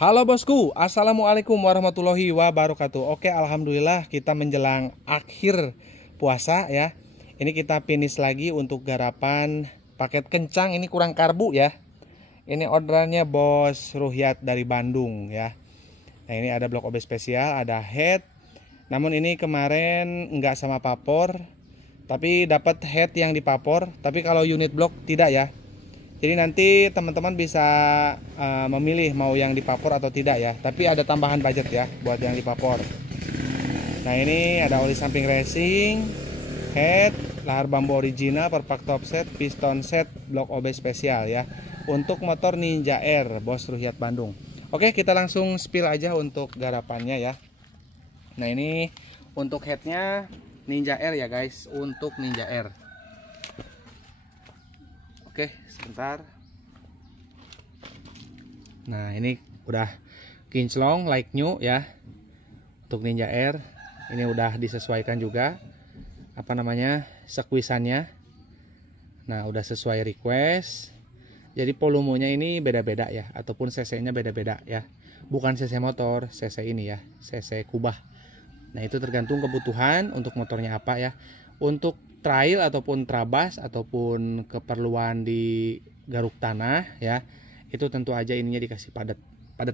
Halo bosku, assalamualaikum warahmatullahi wabarakatuh. Oke, alhamdulillah kita menjelang akhir puasa ya. Ini kita finish lagi untuk garapan paket kencang. Ini kurang karbu ya. Ini orderannya Bos Ruhyat dari Bandung ya. Nah, ini ada blok OB spesial, ada head. Namun ini kemarin nggak sama papor, tapi dapat head yang dipapor. Tapi kalau unit blok tidak ya. Jadi nanti teman-teman bisa memilih mau yang dipapor atau tidak ya. Tapi ada tambahan budget ya buat yang dipapor. Nah, ini ada oli samping racing, head, lahar bambu original, perpak top set, piston set, blok OB spesial ya. Untuk motor Ninja Air Bos Ruhyat Bandung. Oke, kita langsung spill aja untuk garapannya ya. Nah, ini untuk headnya Ninja Air ya guys. Untuk Ninja Air. Oke, sebentar. Nah, ini udah kinclong like new ya. Untuk Ninja Air ini udah disesuaikan juga apa namanya sekuisannya. Nah, udah sesuai request. Jadi volumenya ini beda-beda ya, ataupun cc-nya beda-beda ya. Bukan cc motor, cc ini ya, cc kubah. Nah, itu tergantung kebutuhan untuk motornya apa ya. Untuk trail ataupun trabas ataupun keperluan di garuk tanah ya, itu tentu aja ininya dikasih padat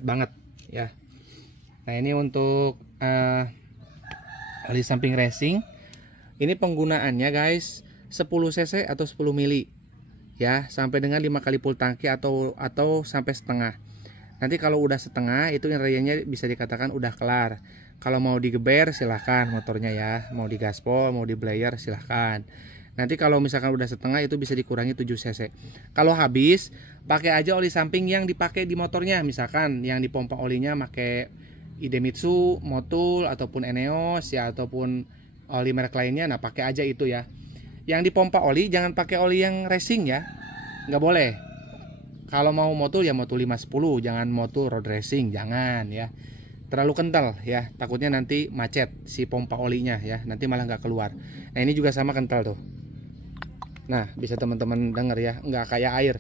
banget ya. Nah, ini untuk oli samping racing, ini penggunaannya guys 10 cc atau 10 mili ya, sampai dengan 5 kali full tangki atau sampai setengah. Nanti kalau udah setengah itu area-nya bisa dikatakan udah kelar. Kalau mau digeber silahkan motornya ya, mau digaspol, mau di blayer silahkan. Nanti kalau misalkan udah setengah itu bisa dikurangi 7 cc. Kalau habis pakai aja oli samping yang dipakai di motornya. Misalkan yang dipompa olinya pakai Idemitsu, Motul ataupun Eneos ya, ataupun oli merek lainnya. Nah, pakai aja itu ya. Yang dipompa oli jangan pakai oli yang racing ya, nggak boleh. Kalau mau Motul ya Motul 510, jangan Motul road racing, jangan ya. Terlalu kental ya, takutnya nanti macet si pompa olinya ya, nanti malah nggak keluar. Nah, ini juga sama kental tuh. Nah, bisa teman-teman denger ya, nggak kayak air.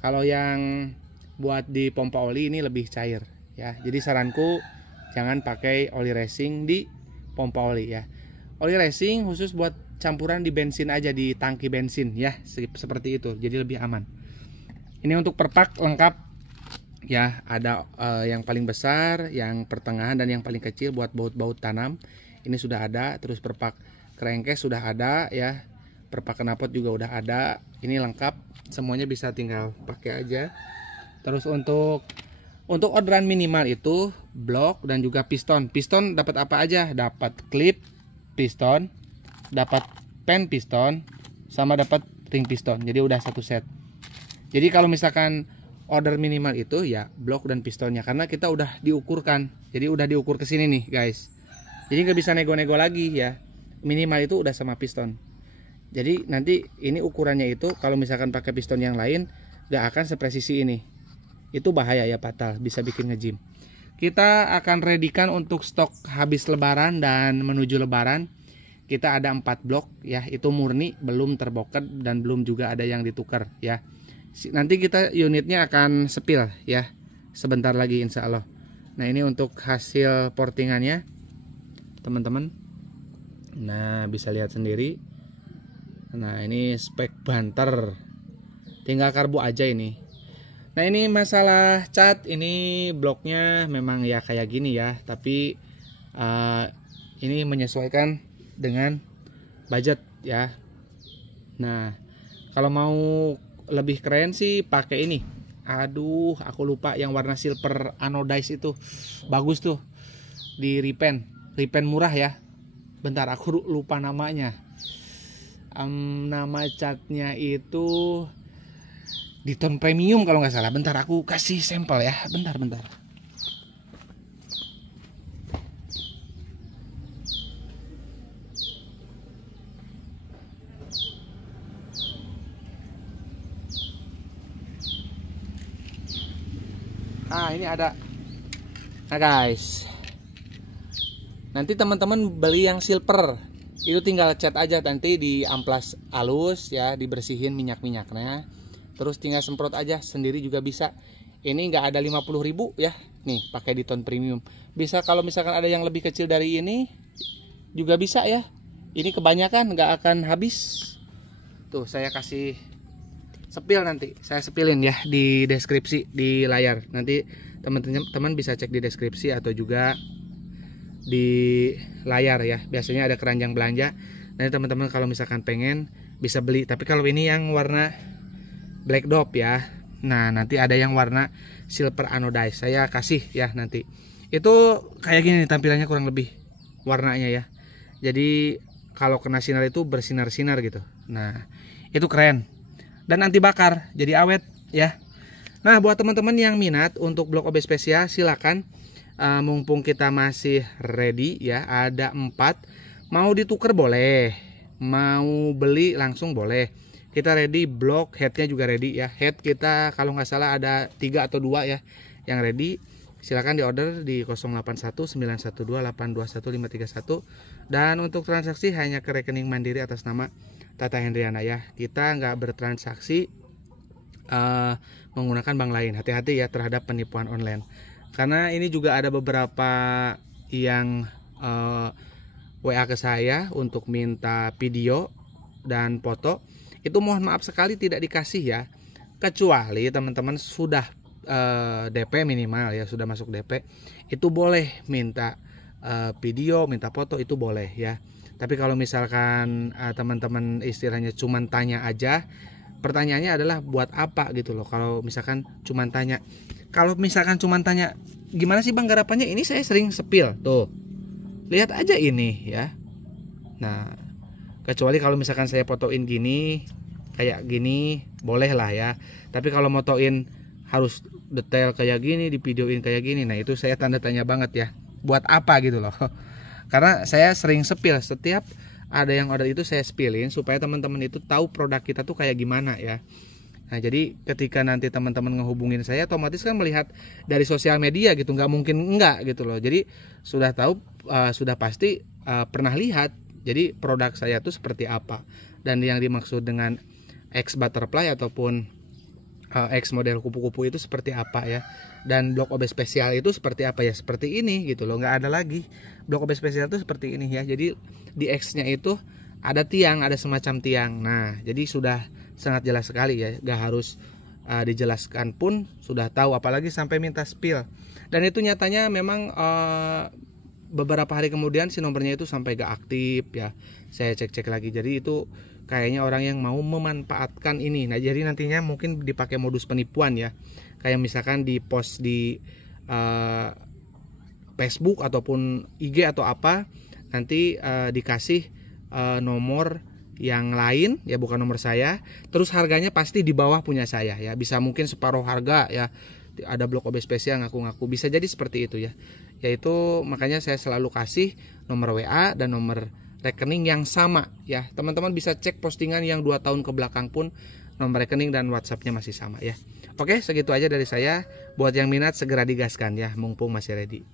Kalau yang buat di pompa oli ini lebih cair ya. Jadi saranku jangan pakai oli racing di pompa oli ya. Oli racing khusus buat campuran di bensin aja, di tangki bensin ya, seperti itu. Jadi lebih aman. Ini untuk perpak lengkap. Ya, ada yang paling besar, yang pertengahan, dan yang paling kecil buat baut-baut tanam. Ini sudah ada. Terus perpak kerengkes sudah ada ya. Perpak knalpot juga udah ada. Ini lengkap, semuanya bisa tinggal pakai aja. Terus untuk orderan minimal itu blok dan juga piston. Piston dapat apa aja? Dapat klip piston, dapat pen piston, sama dapat ring piston. Jadi udah satu set. Jadi kalau misalkan order minimal itu ya blok dan pistonnya, karena kita udah diukurkan. Jadi udah diukur ke sini nih guys. Jadi nggak bisa nego-nego lagi ya. Minimal itu udah sama piston. Jadi nanti ini ukurannya itu kalau misalkan pakai piston yang lain nggak akan sepresisi ini. Itu bahaya ya, fatal, bisa bikin ngejim. Kita akan readykan untuk stok habis lebaran dan menuju lebaran. Kita ada 4 blok ya, itu murni, belum terboket dan belum juga ada yang ditukar ya. Nanti kita unitnya akan sepil ya sebentar lagi insya Allah. Nah, ini untuk hasil portingannya teman-teman. Nah, bisa lihat sendiri. Nah, ini spek banter, tinggal karbu aja ini. Nah, ini masalah cat, ini bloknya memang ya kayak gini ya, tapi ini menyesuaikan dengan budget ya. Nah, kalau mau lebih keren sih pakai ini. Aduh, aku lupa yang warna silver anodize itu. Bagus tuh. Di repaint murah ya. Bentar, aku lupa namanya. Nama catnya itu Diton Premium kalau nggak salah. Bentar, aku kasih sampel ya. Bentar. Nah, ini ada. Nah guys, nanti teman-teman beli yang silver itu tinggal cat aja, nanti di amplas halus ya, dibersihin minyak-minyaknya, terus tinggal semprot aja sendiri juga bisa. Ini nggak ada 50.000 ya, nih pakai di tone premium. Bisa kalau misalkan ada yang lebih kecil dari ini juga bisa ya. Ini kebanyakan nggak akan habis. Tuh saya kasih sepil, nanti saya sepilin ya di deskripsi di layar. Nanti teman-teman bisa cek di deskripsi atau juga di layar ya. Biasanya ada keranjang belanja. Nanti teman-teman kalau misalkan pengen bisa beli. Tapi kalau ini yang warna black dop ya. Nah nanti ada yang warna silver anodized. Saya kasih ya nanti. Itu kayak gini tampilannya kurang lebih warnanya ya. Jadi kalau kena sinar itu bersinar-sinar gitu. Nah itu keren. Dan anti bakar, jadi awet ya. Nah buat teman-teman yang minat untuk blok OB spesial silakan. Mumpung kita masih ready ya, ada 4. Mau ditukar boleh, mau beli langsung boleh. Kita ready, blok headnya juga ready ya. Head kita kalau nggak salah ada 3 atau 2 ya yang ready. Silakan di order di 081912821531. Dan untuk transaksi hanya ke rekening mandiri atas nama Tata Hendriana ya. Kita nggak bertransaksi menggunakan bank lain. Hati-hati ya terhadap penipuan online. Karena ini juga ada beberapa yang WA ke saya untuk minta video dan foto. Itu mohon maaf sekali tidak dikasih ya. Kecuali teman-teman sudah DP minimal ya, sudah masuk DP. Itu boleh minta video, minta foto, itu boleh ya. Tapi kalau misalkan teman-teman istilahnya cuman tanya aja, pertanyaannya adalah buat apa gitu loh. Kalau misalkan cuman tanya, gimana sih bang garapannya, ini saya sering sepil tuh, lihat aja ini ya. Nah kecuali kalau misalkan saya fotoin gini kayak gini boleh lah ya. Tapi kalau motoin harus detail kayak gini, di videoin kayak gini, nah itu saya tanda tanya banget ya, buat apa gitu loh. Karena saya sering sepil, setiap ada yang order itu saya spilin supaya teman-teman itu tahu produk kita tuh kayak gimana ya. Nah jadi ketika nanti teman-teman ngehubungin saya, otomatis kan melihat dari sosial media gitu, nggak mungkin enggak gitu loh. Jadi sudah tahu, sudah pasti pernah lihat. Jadi produk saya tuh seperti apa, dan yang dimaksud dengan X butterfly ataupun X model kupu-kupu itu seperti apa ya. Dan blok OB spesial itu seperti apa ya, seperti ini gitu loh, nggak ada lagi. Blok OB spesial itu seperti ini ya. Jadi di X nya itu ada tiang, ada semacam tiang. Nah jadi sudah sangat jelas sekali ya, nggak harus dijelaskan pun sudah tahu, apalagi sampai minta spill. Dan itu nyatanya memang beberapa hari kemudian si nomornya itu sampai gak aktif ya. Saya cek-cek lagi, jadi itu kayaknya orang yang mau memanfaatkan ini. Nah jadi nantinya mungkin dipakai modus penipuan ya, kayak misalkan di post di Facebook ataupun IG atau apa, nanti dikasih nomor yang lain ya, bukan nomor saya, terus harganya pasti di bawah punya saya ya, bisa mungkin separuh harga ya. Ada blok OB spesial ngaku-ngaku, bisa jadi seperti itu ya. Yaitu makanya saya selalu kasih nomor WA dan nomor rekening yang sama ya. Teman-teman bisa cek postingan yang 2 tahun ke belakang pun nomor rekening dan WhatsAppnya masih sama ya. Oke, segitu aja dari saya. Buat yang minat segera digaskan ya, mumpung masih ready.